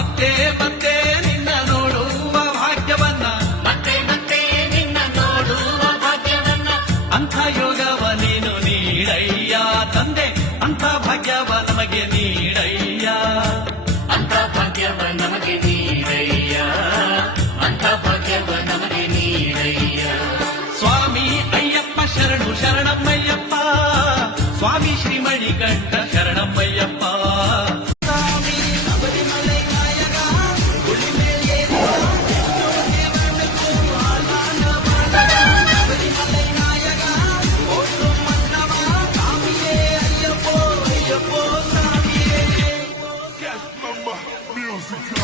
ಮತ್ತೆ ಮತ್ತೆ ನಿನ್ನ ನೋಡುವ ಭಾಗ್ಯವನ್ನ ಮತ್ತೆ ಮತ್ತೆ ನಿನ್ನ ನೋಡುವ ಭಾಗ್ಯವನ್ನ ಅಂಥ ಯೋಗವ ನೀನು ನೀಡಯ್ಯ ತಂದೆ, ಅಂಥ ಭಾಗ್ಯವ ನಮಗೆ ನೀಡಯ್ಯ, ಅಂಥ ಭಾಗ್ಯವ ನಮಗೆ ನೀಡಯ್ಯ, ಅಂಥ ಭಾಗ್ಯವ ನಮಗೆ ನೀಡಯ್ಯ. ಸ್ವಾಮಿ ಅಯ್ಯಪ್ಪ ಶರಣು ಶರಣಮ್ಮಯ್ಯಪ್ಪ, ಸ್ವಾಮಿ ಶ್ರೀಮಣಿಕಂಠ ಶರಣಮ್ಮಯ್ಯಪ್ಪ. ಸ್ವಾಮಿ ಶಬರಿಮಲೈ ನಾಯಕ ಶಬರಿಮಲೈ ನಾಯಕ ಓಡು ಮನ್ನವ ಸ್ವಾಮಿಯೇ ಅಯ್ಯಪ್ಪೋ ಅಯ್ಯಪ್ಪೋ ಸ್ವಾಮಿಯೇ. Yes, mama, music.